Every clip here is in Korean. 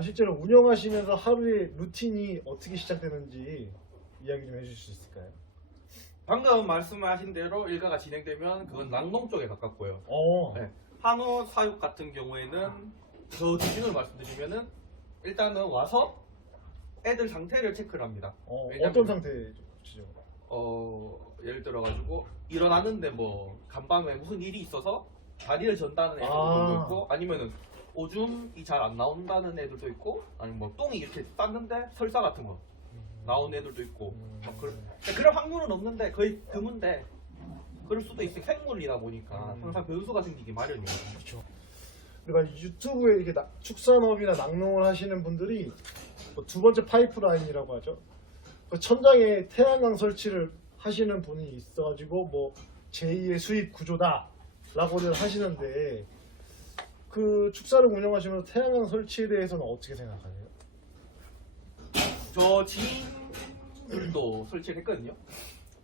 실제로 운영하시면서 하루의 루틴이 어떻게 시작되는지 이야기 좀 해주실 수 있을까요? 방금 말씀하신 대로 일가가 진행되면 그건 낙농 쪽에 가깝고요. 네. 한우 사육 같은 경우에는 저 기준으로 말씀드리면은 일단은 와서 애들 상태를 체크를 합니다. 어떤 상태죠? 구체적으로? 예를 들어가지고 일어났는데 뭐 간밤에 무슨 일이 있어서 다리를 전다는 애들도 있고, 아니면은 오줌이 잘 안 나온다는 애들도 있고, 아니면 뭐 똥이 이렇게 쌌는데 설사 같은 거 나온 애들도 있고, 막 그런 확률은 없는데 거의 드문데 그럴 수도 있어요. 생물이다 보니까 항상 변수가 생기기 마련이에요. 그렇죠. 그러니까 유튜브에 이렇게 축산업이나 낙농을 하시는 분들이 뭐 두 번째 파이프라인이라고 하죠. 그 천장에 태양광 설치를 하시는 분이 있어가지고 뭐 제2의 수입 구조다라고는 하시는데, 그 축사를 운영하시면서 태양광 설치에 대해서는 어떻게 생각하세요? 저 지인들도 설치를 했거든요.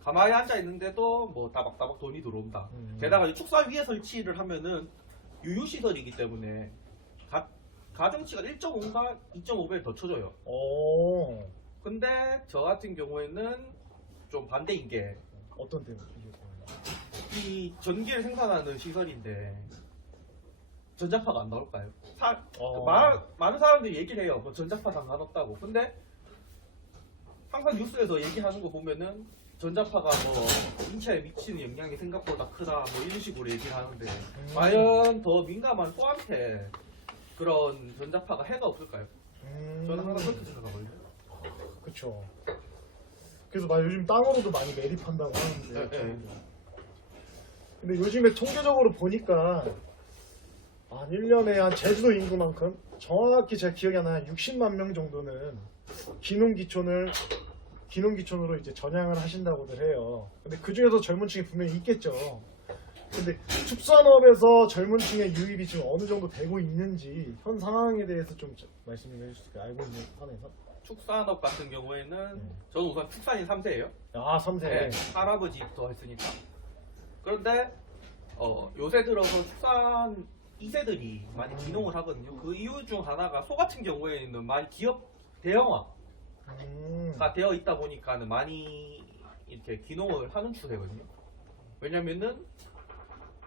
가만히 앉아 있는데도 뭐 따박따박 돈이 들어온다. 게다가 이 축사 위에 설치를 하면은 유유시설이기 때문에 가중치가 1.5인가 2.5배 더 쳐줘요. 근데 저 같은 경우에는 좀 반대인 게, 어떤 때문에? 이 전기를 생산하는 시설인데 전자파가 안 나올까요? 많은 사람들이 얘기를 해요. 뭐 전자파 상관없다고. 근데 항상 뉴스에서 얘기하는 거 보면은 전자파가 뭐 인체에 미치는 영향이 생각보다 크다 뭐 이런 식으로 얘기를 하는데, 과연 더 민감한 소한테 그런 전자파가 해가 없을까요? 저는 항상 그렇게 생각하거든요. 그렇죠. 그래서 요즘 땅으로도 많이 매립한다고 하는데, 근데 요즘에 통계적으로 보니까 한 1년에 한 제주도 인구만큼, 정확히 제 기억이 안 나요, 60만 명 정도는 기농기촌으로 이제 전향을 하신다고들 해요. 근데 그 중에서 젊은 층이 분명히 있겠죠. 근데 축산업에서 젊은 층의 유입이 지금 어느 정도 되고 있는지 현 상황에 대해서 좀 말씀 좀 해주실까요? 알고 있는 선에서? 축산업 같은 경우에는 저는 우선 축산인 3세예요. 3세. 네, 할아버지부터 했으니까. 그런데 요새 들어서 축산 2세들이 많이 기농을 하거든요. 그 이유 중 하나가 소 같은 경우에는 많이 기업 대형화가 되어 있다 보니까는 많이 이렇게 기농을 하는 추세거든요. 왜냐면은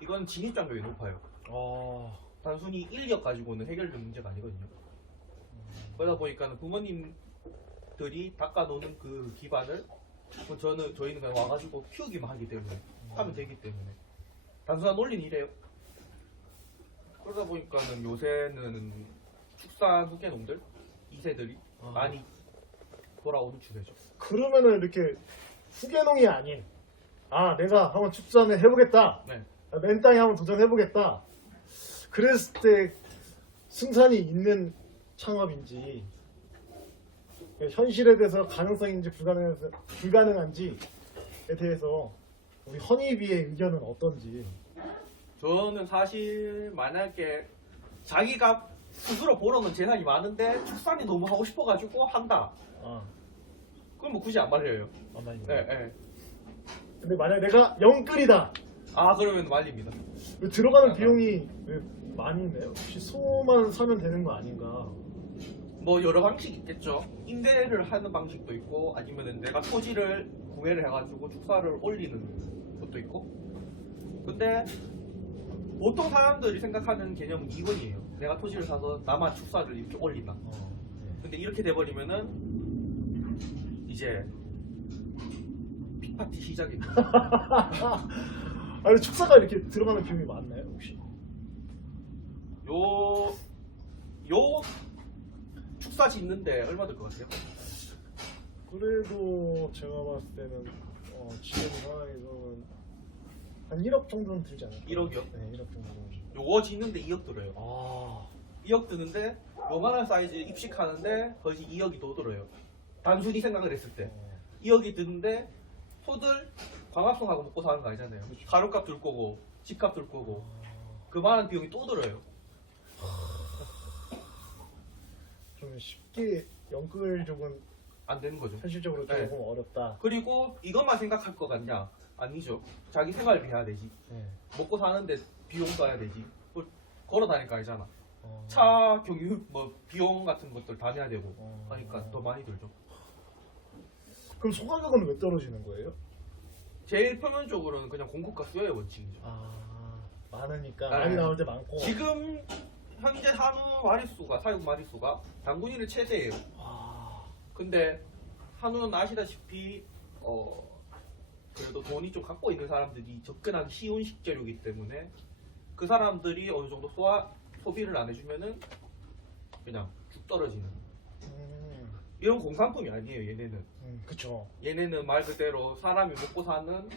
이건 진입 장벽이 높아요. 단순히 인력 가지고는 해결되는 문제가 아니거든요. 그러다 보니까는 부모님들이 닦아놓는 그 기반을 저희는 그냥 와가지고 키우기만 하기 때문에 하면 되기 때문에 단순한 논리는 이래요. 그러다 보니까는 요새는 축산 후계농들 2세들이 많이 돌아오는 추세죠. 그러면은 이렇게 후계농이 아닌, 내가 한번 축산을 해보겠다, 네. 맨 땅에 한번 도전해보겠다, 그랬을 때 승산이 있는 창업인지, 현실에 대해서 가능성인지 불가능한지에 대해서 우리 허니비의 의견은 어떤지. 저는 사실 만약에 자기가 스스로 벌어놓은 재산이 많은데 축산이 너무 하고 싶어가지고 한다. 그럼 뭐 굳이 안 말려요. 안 말리네. 네. 근데 만약 내가 영끌이다, 그러면 말립니다. 들어가는 비용이 왜 많이 있나요? 혹시 소만 사면 되는 거 아닌가? 뭐 여러 방식이 있겠죠. 임대를 하는 방식도 있고, 아니면은 내가 토지를 구매를 해가지고 축사를 올리는 것도 있고. 근데 보통 사람들이 생각하는 개념은 2번이에요. 내가 토지를 사서 나만 축사를 이렇게 올린다. 근데 이렇게 돼버리면은 이제 빅파티 시작입니다. 아니, 축사가 이렇게 들어가는 비용이 많나요, 혹시? 요 축사 짓는데 얼마 들 것 같아요? 그래도 제가 봤을 때는 지금 상황에서는 한 1억 정도는 들지 않을까요? 1억이요? 네, 1억 정도는. 요거 짓는데 2억 들어요. 2억 드는데 요만한 사이즈 입식하는데 거의 2억이 더 들어요. 단순히 생각을 했을 때 2억이 드는데 소들 광합성하고 먹고 사는 거 아니잖아요. 가루값 들 거고 집값 들 거고 그만한 비용이 또 들어요. 좀 쉽게 영끌 쪽은 안 되는 거죠. 현실적으로 조금 어렵다. 그리고 이것만 생각할 것 같냐? 아니죠. 자기 생활비 해야 되지. 먹고 사는데 비용 써야 되지. 걸어 다닐 거 아니잖아. 차 경유 뭐 비용 같은 것들 다 내야 되고 하니까 더 많이 들죠. 그럼 소가격은 왜 떨어지는 거예요? 제일 표면적으로는 그냥 공급과 수요의 원칙이죠. 많으니까 네. 많이 나올 때 많고. 지금 현재 한우 마리수가 사육 마리수가 단군이는 최대예요. 근데 한우는 아시다시피 그래도 돈이 좀 갖고 있는 사람들이 접근하기 쉬운 식재료이기 때문에 그 사람들이 어느 정도 소비를 안 해주면은 그냥 쭉 떨어지는 이런 공산품이 아니에요. 얘네는 그쵸. 얘네는 말 그대로 사람이 먹고 사는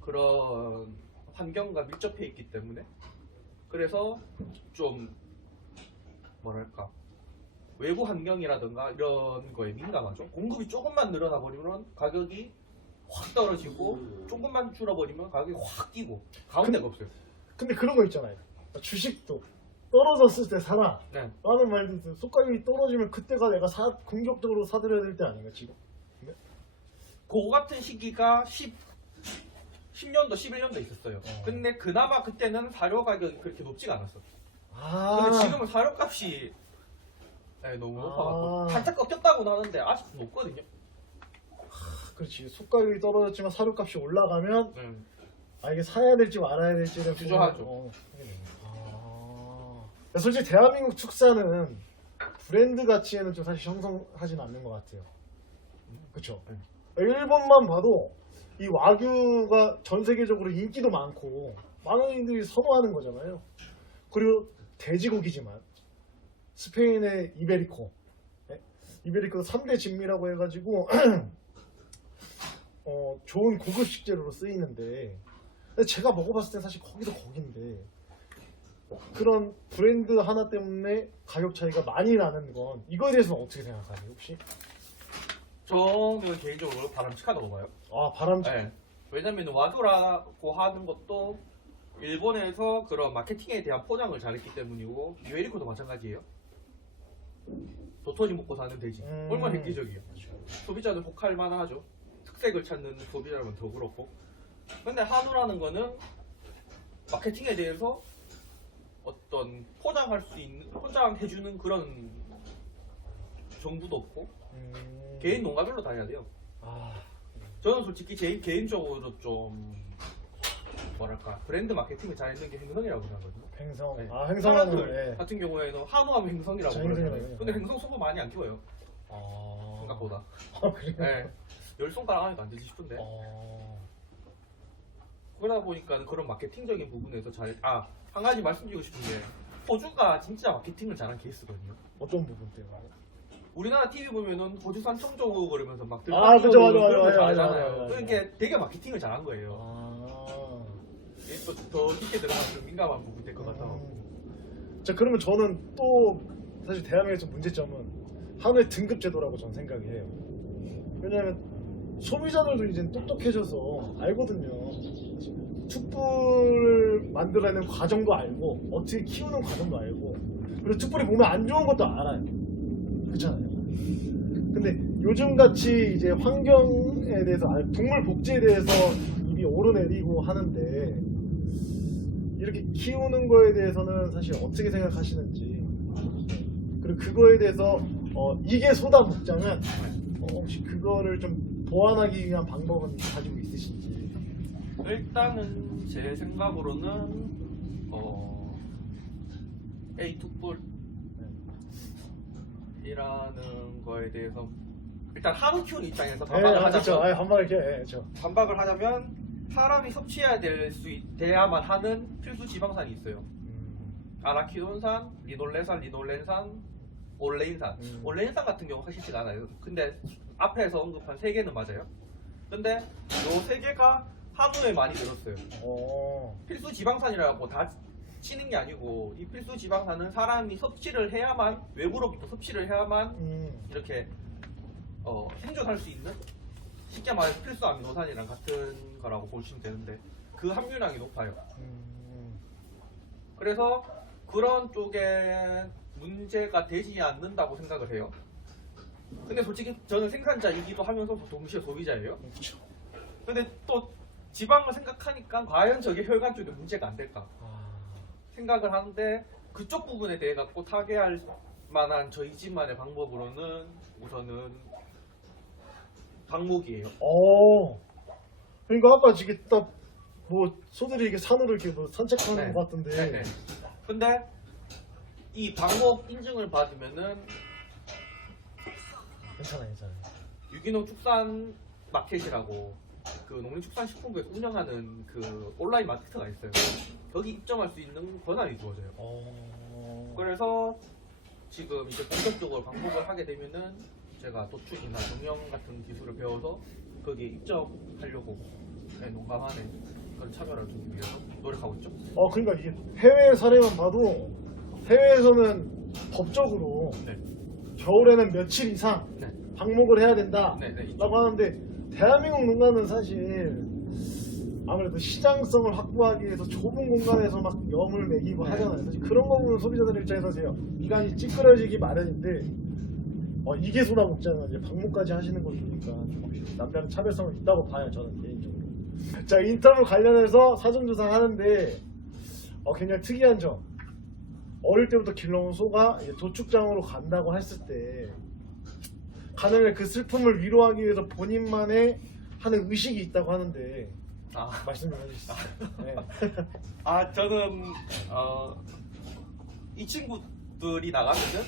그런 환경과 밀접해 있기 때문에 그래서 좀 뭐랄까 외부 환경이라든가 이런 거에 민감하죠. 공급이 조금만 늘어나 버리면 가격이 확 떨어지고 조금만 줄어버리면 가격이 확 뛰고 가운데가 없어요. 근데 그런 거 있잖아요. 주식도 떨어졌을 때 사라 네. 라는 말도 있어요. 속가격이 떨어지면 그때가 내가 공격적으로 사들여야 될 때 아닌가 지금? 그 같은 시기가 10년도, 11년도 있었어요. 근데 그나마 그때는 사료 가격이 그렇게 높지가 않았어. 근데 지금은 사료값이 너무 높아갖고 살짝 꺾였다고는 하는데 아직도 높거든요. 그렇지. 속가격이 떨어졌지만 사료값이 올라가면 이게 사야 될지 말아야 될지를 주저하죠. 솔직히 대한민국 축사는 브랜드 가치에는 좀 사실 형성하진 않는 것 같아요. 그렇죠. 일본만 봐도 이 와규가 전 세계적으로 인기도 많고 많은 이들이 선호하는 거잖아요. 그리고 돼지고기지만 스페인의 이베리코, 이베리코 3대 진미라고 해가지고 좋은 고급 식재료로 쓰이는데 제가 먹어봤을 때 사실 거기도 거긴데 그런 브랜드 하나 때문에 가격 차이가 많이 나는 건 이거에 대해서는 어떻게 생각하세요 혹시? 저는 개인적으로 바람직하다고 봐요. 바람직. 네. 왜냐면 와규라고 하는 것도 일본에서 그런 마케팅에 대한 포장을 잘했기 때문이고 이베리코도 마찬가지예요. 도토리 먹고 사는 돼지 얼마나 획기적이에요. 소비자들 혹할 만하죠. 특색을 찾는 소비자라면 더 그렇고. 근데 한우라는 거는 마케팅에 대해서 어떤 포장해주는 그런 정부도 없고 개인 농가별로 다 해야 돼요. 저는 솔직히 개인적으로 좀 뭐랄까 브랜드 마케팅을 잘했는 게 행성이라고 생각하거든요. 행성. 네. 행성은 사람들 같은 경우에는 한우하면 행성이라고 행성이라고 그러잖아요. 해요. 근데 행성 소금 많이 안 키워요. 생각보다. 그래요? 네. 10손가락 안에도 안 되지 싶은데. 그러다 보니까 그런 마케팅적인 부분에서 한 가지 말씀드리고 싶은 게 호주가 진짜 마케팅을 잘한 케이스거든요. 어떤 부분 때문에? 우리나라 TV 보면은 호주산 청정호 그러면서 막 그죠. 잘하잖아요. 맞아. 그게 되게 마케팅을 잘한 거예요. 이게 또 더 깊게 들어가면 좀 민감한 부분 될 것 같아요. 자, 그러면 저는 또 사실 대한민국에서 문제점은 한우의 등급 제도라고 저는 생각을 해요. 왜냐하면 소비자들도 이제 똑똑해져서 알거든요. 툭불을 만들어내는 과정도 알고 어떻게 키우는 과정도 알고 그리고 툭불이 몸에 안 좋은 것도 알아요. 그렇잖아요. 근데 요즘같이 이제 환경에 대해서 동물 복지에 대해서 입이 오르내리고 하는데 이렇게 키우는 거에 대해서는 사실 어떻게 생각하시는지 그리고 그거에 대해서 이게 소다 목장은 혹시 그거를 좀 보완하기 위한 방법은 가지고 있으신지. 일단은 제 생각으로는 A2뿔이라는 거에 대해서 일단 한우 키우는 입장에서 반박을 하자면 반박을 하자면 사람이 섭취해야 돼야만 하는 필수 지방산이 있어요. 아라키돈산, 리놀렌산, 올레인산. 올레인산 같은 경우 하기 쉽지가 않아요. 근데 앞에서 언급한 3개는 맞아요. 근데 요 3개가 한우에 많이 들었어요. 필수 지방산이라고 다 치는 게 아니고 이 필수 지방산은 사람이 섭취를 해야만 외부로부터 섭취를 해야만 이렇게 생존할 수 있는 쉽게 말해서 필수 아미노산이랑 같은 거라고 보시면 되는데 그 함유량이 높아요. 그래서 그런 쪽에 문제가 되지 않는다고 생각을 해요. 근데 솔직히 저는 생산자이기도 하면서 동시에 소비자예요. 근데 또 지방을 생각하니까 과연 저게 혈관 쪽에 문제가 안 될까 생각을 하는데 그쪽 부분에 대해 갖고 타개할 만한 저희 집만의 방법으로는 우선은 방목이에요. 그러니까 아까 지금 딱 뭐 소들이 이렇게 산으로 이렇게 뭐 산책하는 네. 것 같던데. 네네. 근데 이 방목 인증을 받으면은 괜찮아. 유기농 축산 마켓이라고 그 농림축산식품부에서 운영하는 그 온라인 마케트가 있어요. 거기 입점할 수 있는 권한이 주어져요. 그래서 지금 이제 본격적으로 방목을 하게 되면은 제가 도축이나 정형 같은 기술을 배워서 거기에 입점하려고 농가만에 그런 차별화를 두기 위해서 노력하고 있죠. 그러니까 이게 해외 사례만 봐도 해외에서는 법적으로 네. 겨울에는 며칠 이상 네. 방목을 해야 된다라고 네, 네, 하는데 대한민국 농가는 사실 아무래도 시장성을 확보하기 위해서 좁은 공간에서 막 염을 먹이고 네. 하잖아요. 사실 그런 거 보면 소비자들 입장에서 세요. 이간이 찌그러지기 마련인데 이게 쏟아먹잖아요. 이제 방목까지 하시는 걸 보니까 좀 확실히 남다른 차별성은 있다고 봐요. 저는 개인적으로. 자, 인터뷰 관련해서 사전조사 하는데 굉장히 특이한 점. 어릴 때부터 길러온 소가 이제 도축장으로 간다고 했을 때 가능한 그 슬픔을 위로하기 위해서 본인만의 하는 의식이 있다고 하는데 말씀 좀 해주시죠. 네. 저는 이 친구들이 나가면은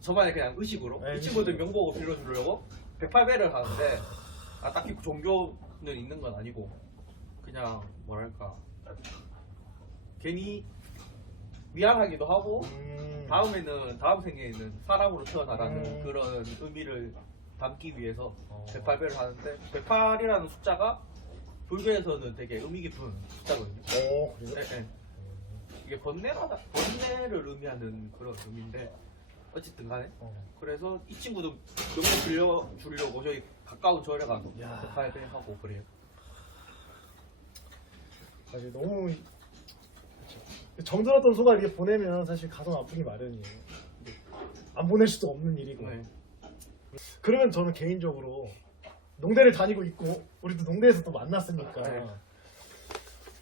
저만의 그냥 의식으로 네, 이 친구들 명복을 빌려주려고 108배를 하는데 딱히 종교는 있는 건 아니고 그냥 뭐랄까 괜히 미안하기도 하고 다음 생에는 사람으로 태어나라는 그런 의미를 담기 위해서 108배를 하는데 108이라는 숫자가 불교에서는 되게 의미 깊은 숫자거든요. 그래요? 네. 이게 번뇌를 의미하는 그런 의미인데 어쨌든 간에 그래서 이 친구도 명목 빌려주려고 저희 가까운 절에 가서 108배 하고 그래요. 사실 너무 정들었던 소가 이렇게 보내면 사실 가슴 아프기 마련이에요. 안 보낼 수도 없는 일이고. 네. 그러면 저는 개인적으로 농대를 다니고 있고 우리도 농대에서 또 만났으니까 네.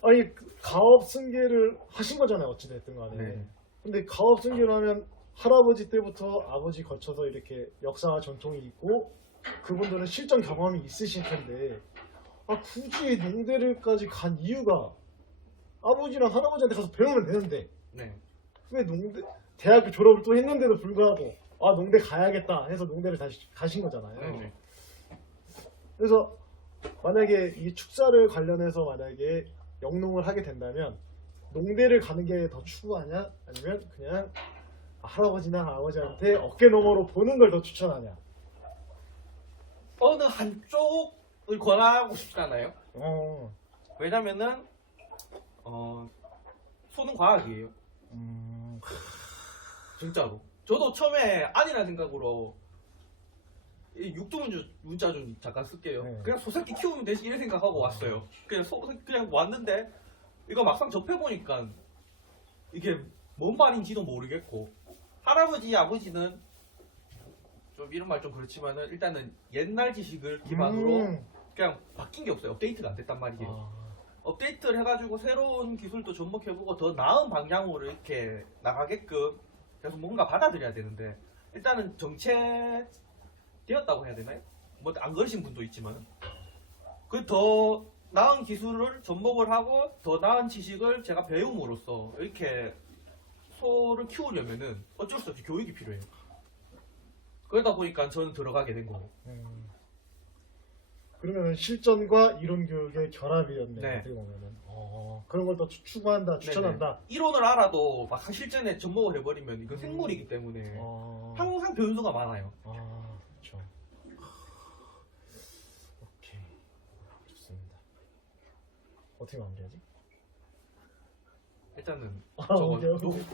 아니 가업 승계를 하신 거잖아요. 어찌됐든 간에. 네. 근데 가업 승계를 하면 할아버지 때부터 아버지 거쳐서 이렇게 역사와 전통이 있고 그분들은 실전 경험이 있으실 텐데 굳이 농대를까지 간 이유가 아버지랑 할아버지한테 가서 배우면 되는데 네. 왜 대학교 졸업을 또 했는데도 불구하고 농대 가야겠다 해서 농대를 다시 가신 거잖아요. 네. 그래서 만약에 이 축사를 관련해서 만약에 영농을 하게 된다면 농대를 가는 게 더 추구하냐 아니면 그냥 할아버지나 아버지한테 어깨 너머로 보는 걸 더 추천하냐? 어느 한쪽을 권하고 싶지 않아요. 왜냐면은 소는 과학이에요. 진짜로. 저도 처음에 아니라는 생각으로 이 육두문자 좀 잠깐 쓸게요. 네. 그냥 소새끼 키우면 되지 이런 생각하고 왔어요. 그냥 왔는데 이거 막상 접해보니까 이게 뭔 말인지도 모르겠고 할아버지 아버지는 좀 이런 말 좀 그렇지만은 일단은 옛날 지식을 기반으로 그냥 바뀐 게 없어요. 업데이트가 안 됐단 말이에요. 업데이트를 해가지고 새로운 기술도 접목해보고 더 나은 방향으로 이렇게 나가게끔 계속 뭔가 받아들여야 되는데 일단은 정체되었다고 해야 되나요? 뭐 안 그러신 분도 있지만 그 더 나은 기술을 접목을 하고 더 나은 지식을 제가 배움으로써 이렇게 소를 키우려면은 어쩔 수 없이 교육이 필요해요. 그러다 보니까 저는 들어가게 된 거고. 그러면 실전과 이론 교육의 결합이었네. 네. 어떻게 보면은. 그런 걸 더 추구한다, 추천한다. 네네. 이론을 알아도 막상 실전에 접목을 해버리면 이건 생물이기 때문에 항상 변수가 많아요. 그렇죠. 오케이. 좋습니다. 어떻게 마무리하지? 일단은 오케이, 저거 오케이. 녹